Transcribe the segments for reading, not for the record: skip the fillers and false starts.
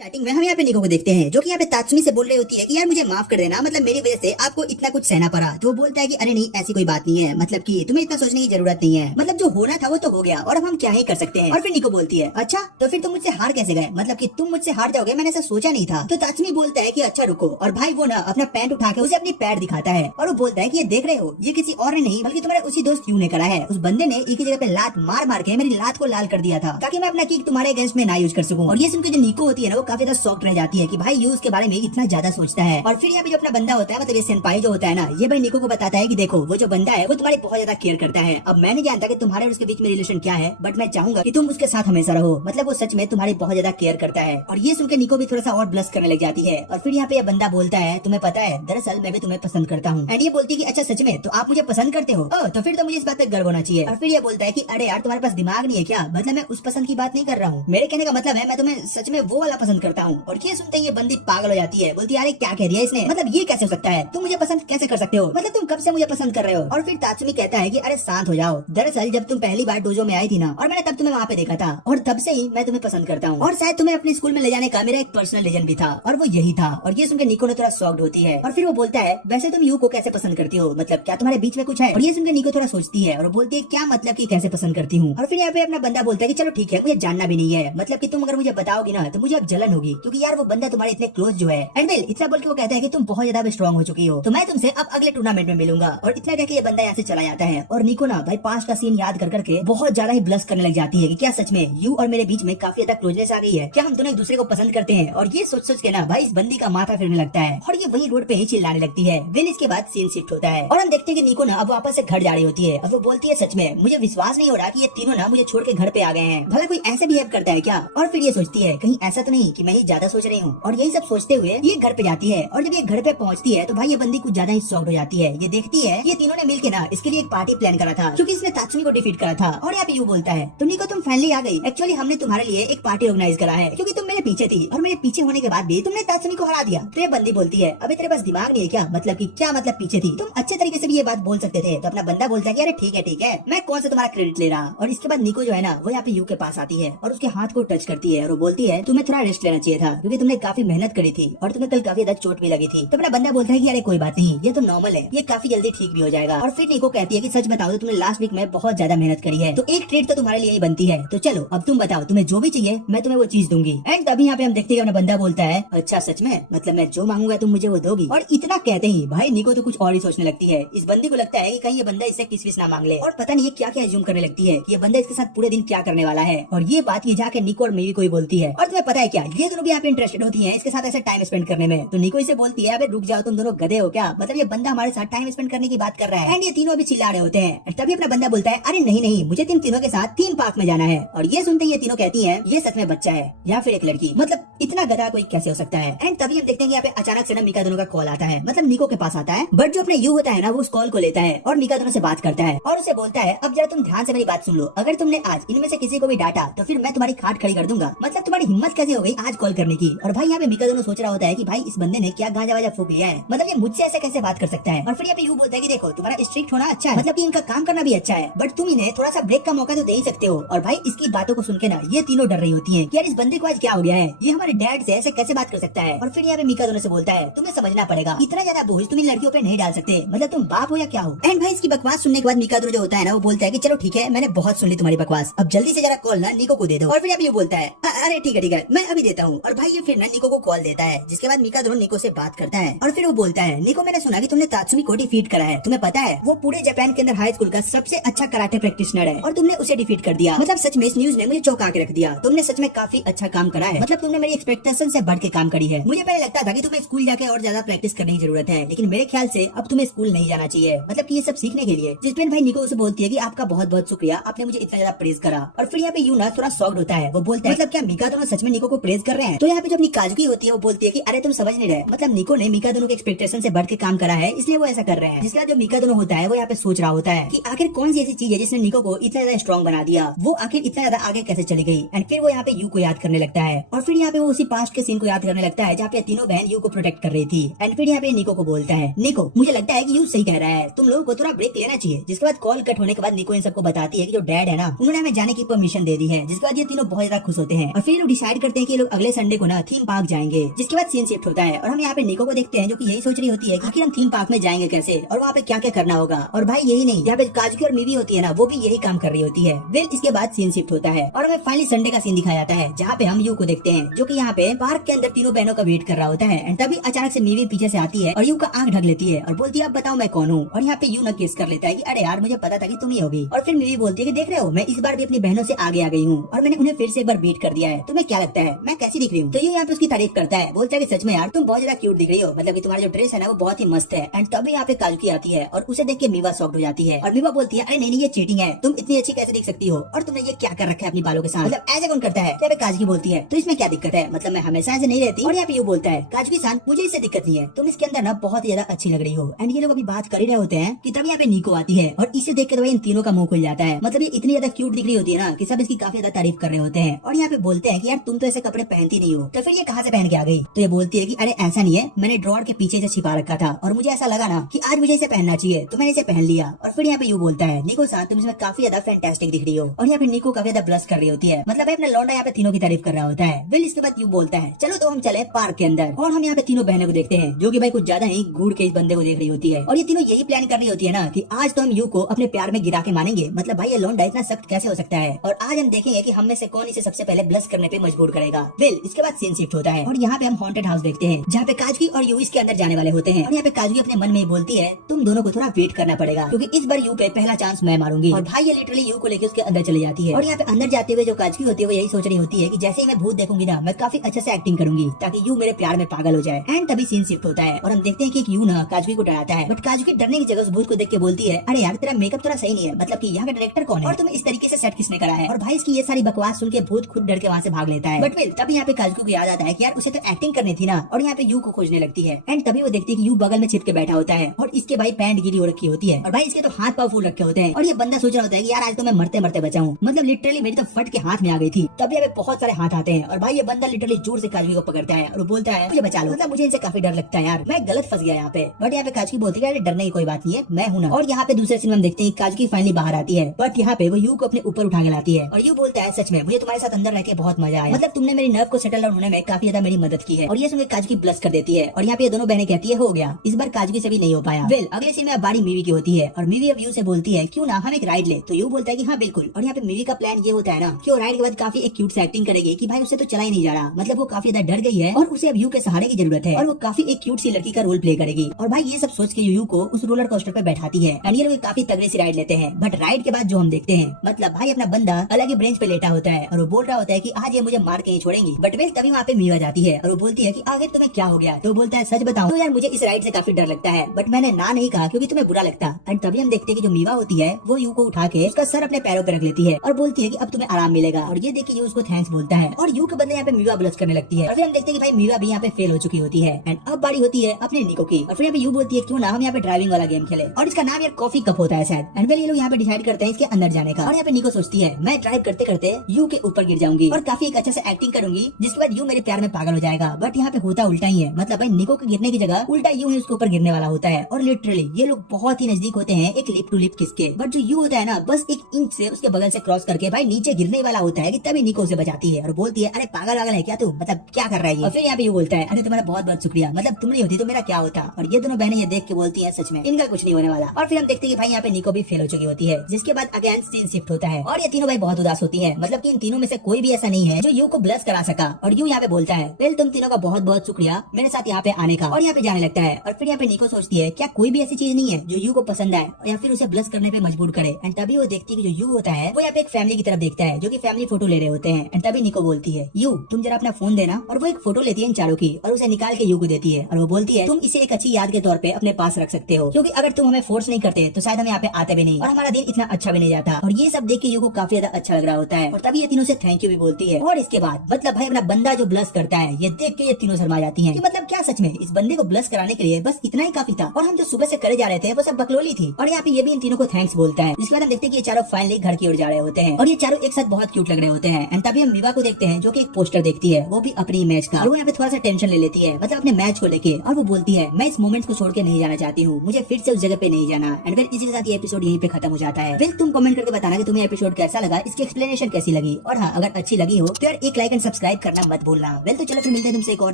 Starting में हम यहाँ पे निको को देखते हैं जो कि यहाँ पे तात्सुमी से बोल रही होती है कि यार मुझे माफ कर देना, मतलब मेरी वजह से आपको इतना कुछ सहना पड़ा। तो वो बोलता है कि अरे नहीं ऐसी कोई बात नहीं है, मतलब कि तुम्हें इतना सोचने की जरूरत नहीं है, मतलब जो होना था वो तो हो गया और अब हम क्या ही कर सकते हैं। और फिर निको बोलती है अच्छा तो फिर तुम मुझसे हार कैसे गए, मतलब कि तुम मुझसे हार जाओगे, मैंने ऐसा सोचा नहीं था। तो तात्सुमी बोलता है कि अच्छा रुको, और भाई वो ना अपना पैंट उठा के उसे अपनी पैर दिखाता है और वो बोलता है कि ये देख रहे हो ये किसी और ने नहीं बल्कि तुम्हारे उसी दोस्त यू ने करा है। उस बंदे ने एक ही जगह पे लात मार मार के मेरी लात को लाल कर दिया था ताकि मैं अपना किक तुम्हारे अगेंस्ट में ना यूज कर सकूं। और ये सुनकर जो निको होती है ना वो काफी ज्यादा शॉक्ड रह जाती है कि भाई यू उसके बारे में इतना ज्यादा सोचता है। और फिर यहाँ पे जो अपना बंदा होता है मतलब ये सेनपाई जो होता है ना, ये भाई निको को बताता है कि देखो वो जो बंदा है वो तुम्हारी बहुत ज्यादा केयर करता है। अब मैं नहीं जानता कि तुम्हारे और उसके बीच में रिलेशन क्या है, बट मैं चाहूंगा कि तुम उसके साथ हमेशा रहो, मतलब वो सच में तुम्हारी बहुत ज्यादा केयर करता है। और ये सुनकर निको भी थोड़ा सा और ब्लश करने लग जाती है। और फिर यहाँ पे ये बंदा बोलता है तुम्हें पता है दरअसल मैं भी तुम्हें पसंद करता हूँ। एंड ये बोलती है कि अच्छा सच में तो आप मुझे पसंद करते हो, तो फिर तो मुझे इस बात पर गर्व होना चाहिए। और फिर ये बोलता है कि अरे यार तुम्हारे पास दिमाग नहीं है क्या, मतलब मैं उस पसंद की बात नहीं कर रहा हूँ, मेरे कहने का मतलब है मैं तुम्हें सच में वो वाला पसंद करता हूँ। और ये सुनते ही ये बंदी पागल हो जाती है, बोलती है अरे क्या कह दिया इसने, मतलब ये कैसे हो सकता है, तुम मुझे पसंद कैसे कर सकते हो, मतलब तुम कब से मुझे पसंद कर रहे हो। और फिर तात्सुमी कहता है कि अरे शांत हो जाओ, दरअसल जब तुम पहली बार डोजो में आई थी ना और मैंने तब तुम्हें वहाँ पे देखा था और तब से ही मैं तुम्हें पसंद करता हूँ और शायद तुम्हें अपने स्कूल में ले जाने का मेरा एक पर्सनल रीजन भी था और वो यही था। और ये सुनकर निको ने थोड़ा शॉक्ड होती है। और फिर वो बोलता है वैसे तुम यू को कैसे पसंद करती हो, मतलब क्या तुम्हारे बीच में कुछ है। और ये सुनकर निको थोड़ा सोचती है और बोलती है क्या मतलब कि कैसे पसंद करती हूँ। और फिर यहाँ पे अपना बंदा बोलता है कि चलो ठीक है मुझे जानना भी नहीं है, मतलब कि तुम अगर मुझे बताओगी ना तो मुझे अब जलन होगी क्योंकि यार वो बंदा तुम्हारे इतने क्लोज जो है। एंड वेल इतना बोल के वो कहता है कि तुम बहुत ज्यादा स्ट्रॉन्ग हो चुकी हो तो मैं तुमसे अब अगले टूर्नामेंट में मिलूंगा। और इतना कहकर ये बंदा यहाँ से चला जाता है। और निको ना भाई पास्ट का सीन याद कर करके बहुत ज्यादा ही ब्लश करने लग जाती है कि क्या सच में यू और मेरे बीच में काफी ज्यादा क्लोजनेस आ गई है, क्या हम दोनों एक दूसरे को पसंद करते हैं। और ये सोच सोच के ना भाई इस बंदी का माथा फिरने लगता है और ये वही रोड पे ही चिल्लाने लगती है। वेल इसके बाद सीन शिफ्ट होता है और हम देखते हैं कि निको ना अब वापस से घर जा रही होती है और वो बोलती है सच में मुझे विश्वास नहीं हो रहा कि ये तीनों ना मुझे छोड़ के घर पे आ गए हैं, भला कोई ऐसे बिहेव करता है क्या। और फिर ये सोचती है कहीं ऐसा तो नहीं कि मैं ही ज्यादा सोच रही हूँ। और यही सब सोचते हुए ये घर पे जाती है और जब ये घर पे पहुंचती है तो भाई ये बंदी कुछ ज्यादा ही शॉक्ड हो जाती है। ये देखती है ये तीनों ने मिलकर ना इसके लिए एक पार्टी प्लान करा था क्योंकि इसने तात्सुमी को डिफीट करा था। और यहाँ पे यू बोलता है तो निको तुम फाइनली आ गई, एक्चुअली हमने तुम्हारे लिए एक पार्टी ऑर्गेनाइज करा है क्योंकि तुम मेरे पीछे थी और मेरे पीछे होने के बाद भी तुमने तात्सुमी को हरा दिया। तो ये बंदी बोलती है अबे तेरे पास दिमाग नहीं है क्या, मतलब कि क्या मतलब पीछे थी, तुम अच्छे तरीके से भी ये बात बोल सकते थे। तो अपना बंदा बोलता है कि अरे ठीक है मैं कौन सा तुम्हारा क्रेडिट ले रहा। और इसके बाद निको जो है ना वो यहाँ पे यू के पास आती है और उसके हाथ को टच करती है और वो बोलती है तुम्हें थोड़ा रेस्ट लेना चाहिए था क्योंकि तुमने काफी मेहनत करी थी और तुम्हें कल काफी ज्यादा चोट भी लगी थी। तो अपना बंदा बोलता है कि अरे कोई बात नहीं ये तो नॉर्मल है, ये काफी जल्दी ठीक भी हो जाएगा। और फिर निको कहती है कि सच बताओ तो तुमने लास्ट वीक में बहुत ज्यादा मेहनत करी है तो एक ट्रीट तो तुम्हारे लिए ही बनती है, तो चलो अब तुम बताओ तुम्हें जो भी चाहिए मैं तुम्हें वो चीज दूंगी। एंड तभी यहाँ पे हम देखते हैं अपना बंदा बोलता है अच्छा सच में, मतलब मैं जो मांगूंगा तुम मुझे वो दोगी। और इतना कहते ही भाई निको तो कुछ और ही सोचने लगती है। इस बंदी को लगता है कि कहीं ये बंदा इससे किस विस ना मांग ले और पता नहीं ये क्या क्या एज्यूम करने लगती है कि ये बंदा इसके साथ पूरे दिन क्या करने वाला है। और ये बात ये जाके निको और मेवी को ही बोलती है। और तुम्हें पता है क्या ये दोनों भी यहाँ पे इंटरेस्टेड होती है इसके साथ ऐसे टाइम स्पेंड करने में। तो निको इसे बोलती है अबे रुक जाओ तुम दोनों गधे हो क्या, मतलब ये बंदा हमारे साथ टाइम स्पेंड करने की बात कर रहा है। एंड ये तीनों भी चिल्ला रहे होते हैं। तभी अपना बंदा बोलता है अरे नहीं मुझे तुम तीनों के साथ थीम पार्क में जाना है। और ये सुनते ये तीनों कहती है ये सच में बच्चा है या फिर एक लड़की, मतलब इतना गधा कोई कैसे हो सकता है। एंड तभी हम देखते हैं यहाँ पे अचानक से ना मिका दोनों का कॉल आता है, मतलब निको के पास आता है। बट जो अपने यू होता है ना वो उस कॉल को लेता है और मिका दोनों से बात करता है और उसे बोलता है अब जरा तुम ध्यान से मेरी बात सुन लो, अगर तुमने आज इनमें से किसी को भी डांटा तो फिर मैं तुम्हारी खाट खड़ी कर दूंगा, मतलब तुम्हारी हिम्मत कैसे हो गई आज कॉल करने की। और भाई यहाँ पे मिका दोनों सोच रहा होता है कि भाई इस बंदे ने क्या गांजा वाजा फूक लिया है, मतलब ये मुझसे ऐसे कैसे बात कर सकता है। और फिर यहाँ पे यू बोलता है कि देखो तुम्हारा स्ट्रिक्ट होना अच्छा है, मतलब कि इनका काम करना भी अच्छा है, बट तुम इन्हें थोड़ा सा ब्रेक का मौका तो दे ही सकते हो। और भाई इसकी बातों को सुन के ना ये तीनों डर रही होती है कि यार इस बंदे को आज क्या हो गया है, ये हमारे डैड से ऐसे कैसे बात कर सकता है। और फिर यहाँ पे मिका दोनों से बोलता है तुम्हें समझना पड़ेगा इतना ज्यादा बोझ तुम इन लड़कियों पे नहीं डाल सकते, मतलब तुम बाप हो या क्या हो। एंड भाई इसकी बकवास सुनने के बाद मिका दोनों जो होता है ना वो बोलता है कि चलो ठीक है मैंने बहुत सुन ली तुम्हारी बकवास, अब जल्दी से जरा कॉल ना निको को दे दो। और फिर ये बोलता है अरे ठीक है मैं अभी देता हूँ। और भाई ये फिर ना निको को कॉल देता है जिसके बाद मिका दोनों निको से बात करता है। और फिर वो बोलता है निको मैंने सुना कि तुमने तात्सुमी को डिफीट करा है, तुम्हें पता है वो पूरे जापान के अंदर हाई स्कूल का सबसे अच्छा कराटे प्रैक्टिशनर है और तुमने उसे डिफीट कर दिया, मतलब सच में इस न्यूज ने मुझे चौंका के रख दिया, तुमने सच में काफी अच्छा काम करा है, मतलब तुमने मेरी एक्सपेक्टेशन से बढ़ के काम करी है। मुझे पहले लगता था कि तुम्हें स्कूल जाके और ज्यादा प्रैक्टिस करने की जरूरत है, लेकिन मेरे ख्याल से अब तुम्हें स्कूल नहीं जाना चाहिए, मतलब कि ये सब सीखने के लिए। जिस पर भाई निको उसे बोलती है कि आपका बहुत बहुत शुक्रिया, आपने मुझे इतना ज्यादा प्रेज करा। और फिर यहाँ पे यू ना थोड़ा शॉक्ड होता है, वो बोलता है मतलब क्या मिका दोनों सच में निको को प्रेज कर रहे हैं। तो यहाँ पे जो अपनी काजुकी होती है वो बोलती है कि अरे तुम समझ नहीं रहे, मतलब निको ने मिका दोनों के एक्सपेक्टेशन से बढ़ के काम करा है इसलिए वो ऐसा कर रहे हैं। जिसका जो मिका दोनों होता है वो यहाँ पे सोच रहा होता है कि आखिर कौन सी ऐसी चीज है जिसने निको को इतना ज्यादा स्ट्रॉन्ग बना दिया, वो आखिर इतना ज्यादा आगे कैसे चली गई। एंड फिर वो यहाँ पे यू को याद करने लगता है और फिर यहाँ पे वो उसी पास्ट के सीन को याद करने लगता है जहाँ पे तीनों बहन यू को प्रोटेक्ट कर रही थी। एंड फिर यहाँ पे निको को बोलता है निको मुझे लगता है कि यू सही कह रहा है, तुम लोगों को थोड़ा ब्रेक लेना चाहिए। जिसके बाद कॉल कट होने के बाद निको इन सबको बताती है कि जो डैड है ना उन्होंने हमें जाने की परमिशन दे दी है। जिसके बाद ये तीनों बहुत ज्यादा खुश होते हैं और फिर लोग डिसाइड करते हैं कि ये लोग अगले संडे को ना थीम पार्क जाएंगे। जिसके बाद सीन शिफ्ट होता है और हम यहाँ पे निको को देखते हैं जो कि यही सोच रही होती है कि आखिर हम थीम पार्क में जाएंगे कैसे और वहाँ पे क्या क्या करना होगा। और भाई यही नहीं, यहाँ पे काजुकी और मीवी होती है ना, वो भी यही काम कर रही होती है। वेल इसके बाद सीन शिफ्ट होता है और हमें फाइनली संडे का सीन दिखाया जाता है जहाँ पे हम यू को देखते हैं जो कि यहाँ पे पार्क के अंदर तीनों बहनों का वेट कर रहा होता है। एंड तभी अचानक से मीवी पीछे से आती है और यू का आंख ढक लेती है और बोलती है अब बताओ मैं कौन हूँ। और यहाँ पे यू ना किस कर लेता है कि अरे यार मुझे पता था कि तुम ही होगी। और फिर मीवी बोलती है कि देख रहे हो मैं इस बार भी अपनी बहनों से आगे आ गई हूँ और मैंने उन्हें फिर से एक बार बीट कर दिया है। तुम्हें क्या लगता है मैं कैसी दिख रही हूँ? तो यू यहाँ पे उसकी तारीफ करता है, बोलता है कि सच में यार तुम बहुत ज्यादा क्यूट दिख रही हो, मतलब कि तुम्हारा जो ड्रेस है ना वो बहुत ही मस्त है। एंड तभी यहाँ पे काजुकी आती है और उसे देख के मीवा शॉक्ड हो जाती है और मीवा बोलती है अरे नहीं ये चीटिंग है, तुम इतनी अच्छी कैसे दिख सकती हो और तुमने ये क्या कर रखा है अपनी बालों के साथ, मतलब ऐसे कौन करता है? यहाँ पे काजुकी बोलती है तो इसमें क्या दिक्कत है, मतलब मैं हमेशा ऐसे नहीं रहती। और यहाँ पे यू बोलता है काजुकी सान मुझे इससे दिक्कत नहीं है, तुम इसके अंदर ना बहुत ही ज्यादा अच्छी लग रही हो। एंड ये लोग अभी बात कर ही रहे होते हैं कि तभी यहाँ पे निको आती है और इसे देख के तो इन तीनों का मुंह खुल जाता है, मतलब ये इतनी ज्यादा क्यूट दिख रही होती है ना कि सब इसकी काफी ज्यादा तारीफ कर रहे होते हैं। और यहाँ पे बोलते हैं कि यार तुम तो ऐसे कपड़े पहनती नहीं हो, तो फिर ये कहाँ से पहन के आ गई? तो ये बोलती है कि अरे ऐसा नहीं है, मैंने ड्रॉर के पीछे से छिपा रखा था और मुझे ऐसा लगा ना कि आज मुझे इसे पहनना चाहिए तो मैंने इसे पहन लिया। और फिर यहाँ पे यू बोलता है निको सान तुम इसमें काफी ज्यादा फैंटास्टिक दिख रही हो। और यहाँ पे निको काफी ज्यादा ब्लश कर रही होती है, मतलब अपना लौंडा यहाँ पे तीनों की तारीफ कर रहा होता है। फिर इसके बाद यू बोलता है चलो तो हम चले पार्क के अंदर। और हम यहाँ पे तीनों बहनों को देखते हैं जो कि भाई कुछ ज्यादा ही घूर के इस बंदे को देख रही होती है और ये तीनों यही प्लान कर रही होती है ना कि आज तो हम यू को अपने प्यार में गिरा के मानेंगे, मतलब भाई ये लौंडा इतना सख्त कैसे हो सकता है और आज हम देखेंगे कि हम में से कौन इसे सबसे पहले ब्लश करने पे मजबूर करेगा। वेल इसके बाद सीन शिफ्ट होता है और यहाँ पे हम हॉन्टेड हाउस देखते हैं जहाँ पे काजुकी और यू इसके अंदर जाने वाले होते हैं। और यहाँ पे काजुकी अपने मन में बोलती है तुम दोनों को थोड़ा वेट करना पड़ेगा क्योंकि इस बार यू पे पहला चांस मैं मारूंगी। और भाई ये लिटरली यू को लेकर उसके अंदर चली जाती है और यहाँ पे अंदर जाते हुए जो काजुकी होती है वो यही सोच रही होती है कि जैसे ही मैं भूत देखूंगी ना मैं काफी अच्छे से एक्टिंग करूंगी ताकि यू मेरे प्यार में पागल हो जाए। एंड तभी सीन शिफ्ट होता है और हम देखते हैं कि यू ना काजुकी को डराता है, बट काजुकी डरने की जगह उस भूत को देख के बोलती है अरे यार तेरा मेकअप थोड़ा सही नहीं है, मतलब कि यहाँ का डायरेक्टर कौन है और तुम्हें इस तरीके से सेट किसने करा है? और भाई इसकी ये सारी बकवास सुन के भूत खुद डर के वहाँ से भाग लेता है। बट फिर तभी यहाँ पे काजुकी को याद आता है कि यार उसे तो एक्टिंग करनी थी ना और यहाँ पे यू को खोजने लगती है। एंड तभी वो देखती है कि यू बगल में छिप के बैठा होता है और इसके भाई पैंट गीली हो रखी होती है और भाई इसके तो हाथ पाँव फूल रखे होते हैं और ये बंदा सोच रहा होता है कि यार आज तो मैं मरते मरते बचाऊं, मतलब लिटरली मेरी तो फट के हाथ में आ गई थी। तभी यहाँ पे बहुत सारे हाथ आते हैं और भाई ये बंदा लिटरली जोर से काजुकी को पकड़ता है और वो बोलता है मुझे बचा लो, मतलब मुझे इनसे काफी डर लगता है यार, मैं गलत फंस गया यहाँ पे। बट यहाँ पे काजुकी बोलती है डरने की कोई बात नहीं है, मैं हूँ ना। और यहाँ पे दूसरे सीन में हम देखते हैं काजुकी फाइनली बाहर आती है बट यहाँ पे वो यू को अपने ऊपर उठा के लाती है और यू बोलता है सच में मुझे तुम्हारे साथ अंदर रह के बहुत मजा आया, मतलब तुमने मेरी नर्व को सेटल डाउन होने में काफी ज्यादा मेरी मदद की है। और ये सुनकर काजुकी ब्लश कर देती है और यहाँ पे ये दोनों बहनें कहती है हो गया, इस बार काजुकी से भी नहीं हो पाया। वेल अगले सीन में बारी मीवी की होती है और मीवी अब यू से बोलती है क्यों ना हम एक राइड ले, तो यू बोलता है कि हाँ बिल्कुल। और यहाँ पे मीवी का प्लान ये होता है ना कि वो राइड के बाद काफी एक क्यूट से एक्टिंग करेगी कि भाई उससे तो चला ही नहीं जा रहा, मतलब वो काफी ज्यादा डर गई है और उसे अब यू के सहारे की जरूरत है और वो काफी एक क्यूट सी लड़की का रोल प्ले करेगी। और भाई ये सब सोच के यू को उस रोलर कोस्टर पे बैठाती है एंड ये लोग काफी तगड़े से राइड लेते हैं। बट राइड के बाद जो हम देखते हैं मतलब भाई अपना बंदा अलग ही ब्रेंच पे लेटा होता है और वो बोल रहा होता है कि आज ये मुझे मार के नहीं छोड़ेंगी। बट वेल तभी वहाँ पे मीवा जाती है और वो बोलती है कि आगे तुम्हें क्या हो गया, तो बोलता है सच बताऊं तो यार मुझे इस राइड से काफी डर लगता है बट मैंने ना नहीं कहा क्योंकि तुम्हें बुरा लगता। एंड तभी हम देखते हैं कि जो मीवा होती है वो यू को उठा के उसका सर अपने पैरों पे रख लेती है और बोलती है कि अब तुम्हें आराम मिलेगा और ये देखिए उसको थैंक्स बोलता है और यू के बदले यहाँ पे मीवा ब्लश करने लगती है। और फिर हम देखते हैं कि भाई मीवा भी यहाँ पे फेल हो चुकी होती है एंड अब बारी होती है अपने निको की। और फिर यहाँ पे यू बोलती है क्यों ना हम यहाँ पे ड्राइविंग वाला गेम खेले और इसका नाम यार कॉफी कप होता है शायद। एंड फिर ये लोग यहाँ पे डिसाइड करते हैं इसके अंदर जाने का और यहाँ पे निको सोचती है मैं ड्राइव करते करते यू के ऊपर गिर जाऊंगी और काफी एक अच्छे से एक्टिंग करूंगी जिसके बाद यू मेरे प्यार में पागल हो जाएगा। बट यहाँ पे होता उल्टा ही है, मतलब भाई निको के गिरने की जगह उल्टा यू ही उसके ऊपर गिरने वाला होता है और लिटरली ये लोग बहुत ही नजदीक होते हैं एक लिप टू लिप किस के। बट जो यू होता है ना बस एक इंच से उसके बगल से क्रॉस करके भाई नीचे गिरने वाला होता है कि तभी निको उसे बचाती है और बोलती है अरे पागल वागल है क्या तू, मतलब क्या कर रहा है। और फिर यहाँ पे यू बोलता है अरे तुम्हारा बहुत बहुत शुक्रिया, मतलब तुम नहीं होती तो मेरा क्या होता। और ये दोनों बहनें ये देख के बोलती है सच में इनका कुछ नहीं होने वाला। और फिर हम देखते हैं कि भाई यहाँ पे निको भी फेल हो चुकी होती है जिसके बाद अगेन सीन शिफ्ट होता है और ये तीनों भाई बहुत उदास होती है, मतलब कि इन तीनों में से कोई भी ऐसा नहीं है जो यू को ब्लश करा सका। और यू यहाँ पे बोलता है वेल तुम तीनों का बहुत बहुत शुक्रिया मेरे साथ यहाँ पे आने का, और यहाँ पे जाने लगता है। और फिर यहाँ पे निको सोचती है क्या कोई भी ऐसी चीज नहीं है जो यू को पसंद आए या फिर उसे ब्लश करने पे मजबूर करे। एंड तभी वो देखती है कि जो यू होता है वो यहाँ पे एक फैमिली की तरफ देखता है जो कि फैमिली फोटो ले रहे होते हैं। एंड तभी निको बोलती है यू तुम जरा अपना फोन देना, और वो एक फोटो लेती है इन चारों की और उसे निकाल के यू को देती है और वो बोलती है तुम इसे एक अच्छी याद के तौर पे अपने पास रख सकते हो क्योंकि अगर तुम हमें फोर्स नहीं करते तो शायद हम यहाँ पे आते भी नहीं और हमारा दिन इतना अच्छा भी नहीं जाता। और ये सब देख के यू को काफी ज्यादा अच्छा लग रहा होता है और तभी ये तीनों से थैंक यू भी बोलती है। और इसके बाद मतलब भाई अपना बंदा जो ब्लश करता है ये देख के ये तीनों शर्मा जाती हैं कि मतलब क्या सच में इस बंदे को ब्लश कराने के लिए बस इतना ही काफी था और हम जो सुबह से करे जा रहे थे वो सब बकलोली थी। और यहाँ पे ये भी इन तीनों को थैंक्स बोलता है। जिसके बाद हम देखते हैं कि ये चारों फाइनली घर की ओर जा रहे होते हैं और ये चारों एक साथ बहुत क्यूट लग रहे होते हैं। एंड तभी हम मीवा को देखते हैं जो कि एक पोस्टर देखती है वो भी अपनी मैच का, और वो यहाँ पे थोड़ा सा टेंशन ले लेती है मतलब अपने मैच को लेके, और वो बोलती है मैं इस मोमेंट को छोड़ के नहीं जाना चाहती हूँ, मुझे फिर से उस जगह पे नहीं जाना। एंड फिर इसी के साथ ये एपिसोड यहीं पे खत्म हो जाता है। फिर तुम कमेंट करके बताना कि तुम्हें एपिसोड कैसा लगा, इसकी एक्सप्लेनेशन कैसी लगी, और हाँ अगर अच्छी लगी लगी हो तो यार एक लाइक एंड सब्सक्राइब करना मत भूलना। वेल तो चलो फिर मिलते हैं तुमसे एक और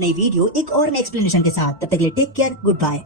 नई वीडियो एक और नई एक्सप्लेनेशन के साथ। तब तक के लिए टेक केयर, गुड बाय।